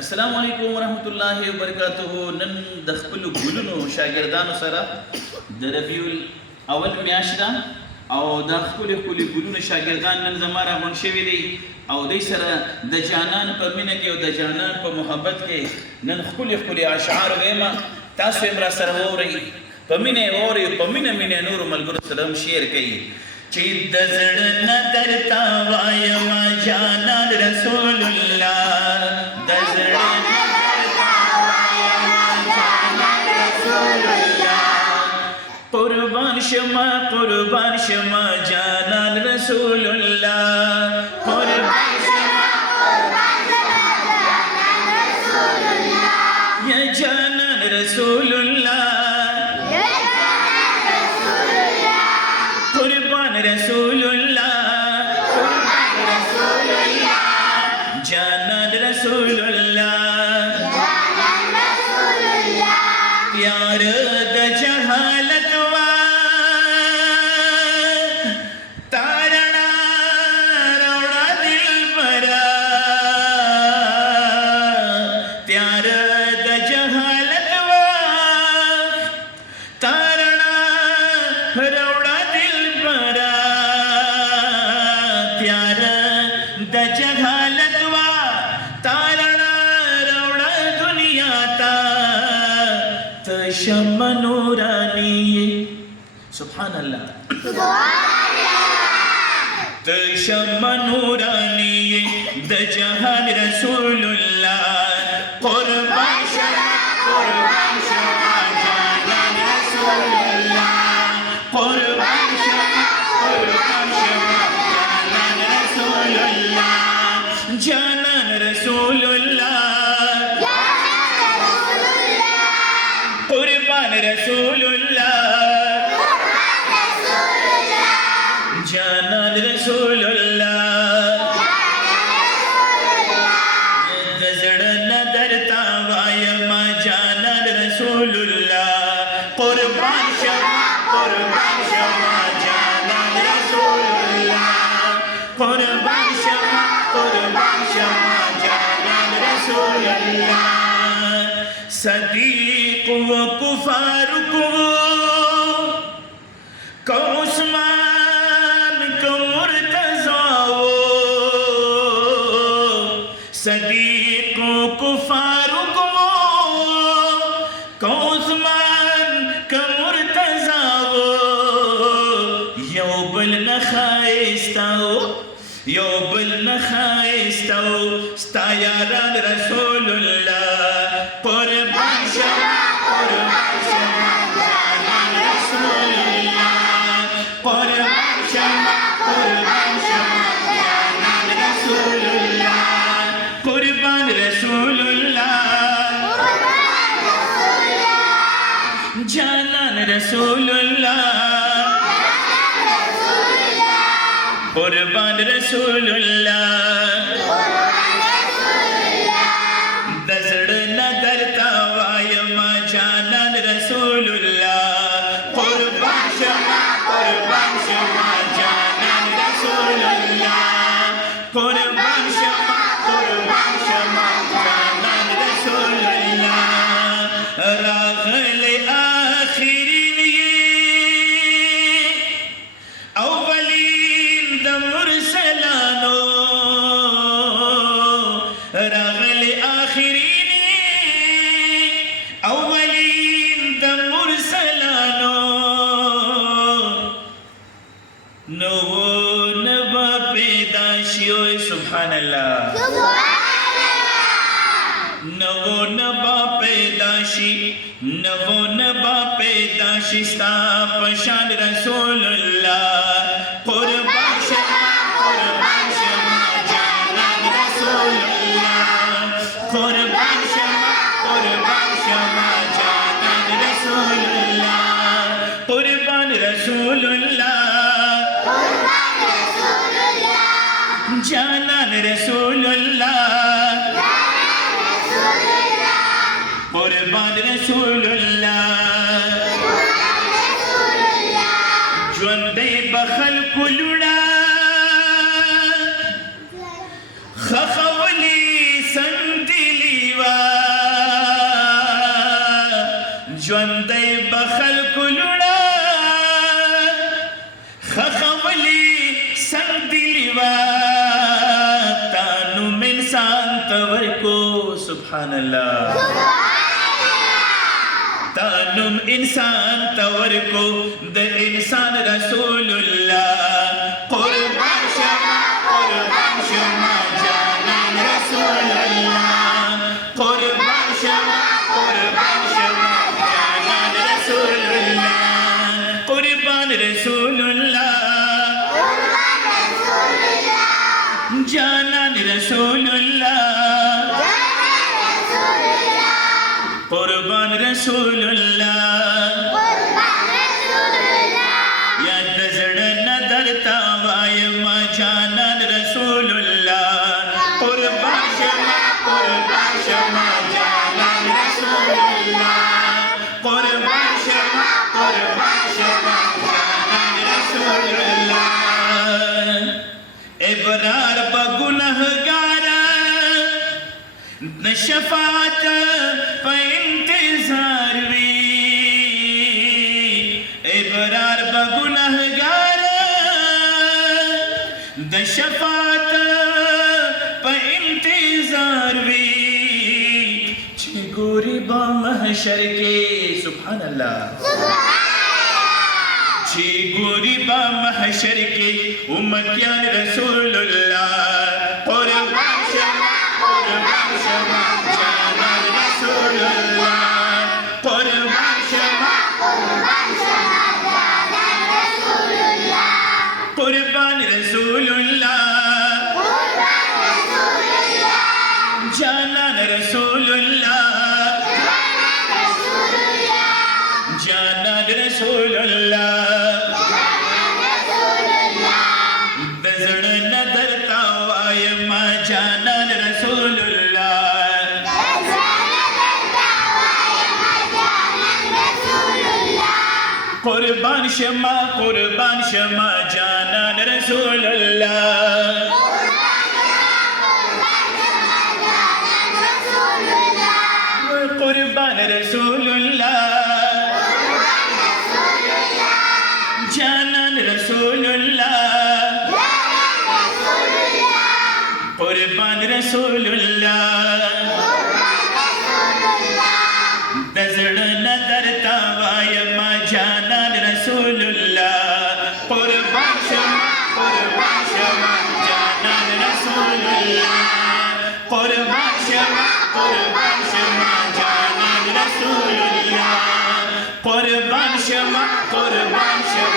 السلام علیکم ورحمۃ اللہ وبرکاتہ. نن د خپل ګلونو شاګردانو سره د ربیع الاول میاشت ده او د خپل ګلونو شاګردان نن زما راغونډ شوي دي او دوی سره د جانان په مینه کې او د جانان په محبت کې نن خپل اشعار وایم. تاسو یې را سره واورئ، په مینه یې واورئ، په مینه نورو ملګرو سره هم شیر کوي چې د زړه نه درته وایم جانان رسول الله، د زړه نه درته وایم جانان رسول الله، قربان شما جانان رسول الله، قربان شما جانان رسول الله، یا جانان رسول الله، رسول الله، قربان رسول الله، جانان رسول الله، پیار د جهالت وا تارنا روڑا دل برا، پیار د جهالت وا تارنا روڑا دل برا، د جهالت وا تارنا روڑا دنیا تا تشم نورانی، سبحان اللہ تشم نورانی د جهان رسول اللہ، قربان شما جانان رسول اللہ، قربان شما جانان رسول اللہ، قربان رسول اللہ، جانان رسول اللہ، د زړه نه درته وایم جانان رسول الله، قربان شما جانان رسول الله، قربان شما جانان رسول الله، صدیق و کفار کو عثمان کو مرتضی صدیق و کفار کو عثمان کو مرتضی یو بل نخایستاو یو بل نخایستاو ستا یاران رسول الله، قربان شما جانان رسول الله، قربان شما جانان رسول الله، قربان رسول الله، جانان رسول الله، قربان رسول الله، د زړه نه درته وایم جانان رسول الله، قربان شما جانان رسول الله، قربان شما جانان رسول الله، راغلی آخرین اولین د مرسلانو، راغلی آخرین اولین د مرسلانو، نو نبا پیدا شیو، سبحان اللہ، نو نبا پیدا شی، نو نبا پیدا شی ستا پشان رسول اللہ، قربان شما جانان رسول اللہ، قربان شما جانان رسول اللہ، قربان رسول اللہ، جانان رسول اللہ، قربان رسول اللہ، ژوندی بخل کلوڑا خخولی سندلی ژوندی بخل کلوڑا خخولی سنگ دلیوا تانم انسان تورکو سبحان اللہ تانم انسان تورکو د انسان رسول اللہ قربان شما جانان رسول اللہ قربان شما جانان رسول اللہ قربان رسول اللہ جانان رسول اللہ قربان رسول اللہ یا دزڑ ندر تاوایم جانان رسول اللہ قربان شما جانان رسول اللہ قربان شما جانان رسول اللہ ابرار بگنہگارا شفاعت پا انتظار وی ابرار بگنہگار د شفاعت پا انتظار وی چھ گوری با محشر کے سبحان اللہ چھ گوری با محشر کے امتیان رسول اللہ قربان شما جانان رسول اللہ قربان شما قربان رسول اللہ جانان رسول اللہ جانان رسول اللہ دزڑ ندر تاوایم جانان رسول اللہ قربان شما جانان رسول اللہ قربان رسول اللہ جانان رسول اللہ قربان رسول اللہ دزڑ ندر تاوایم جانان رسول اللہ قربان شما جانان رسول اللہ قربان شما جانان رسول اللہ قربان شما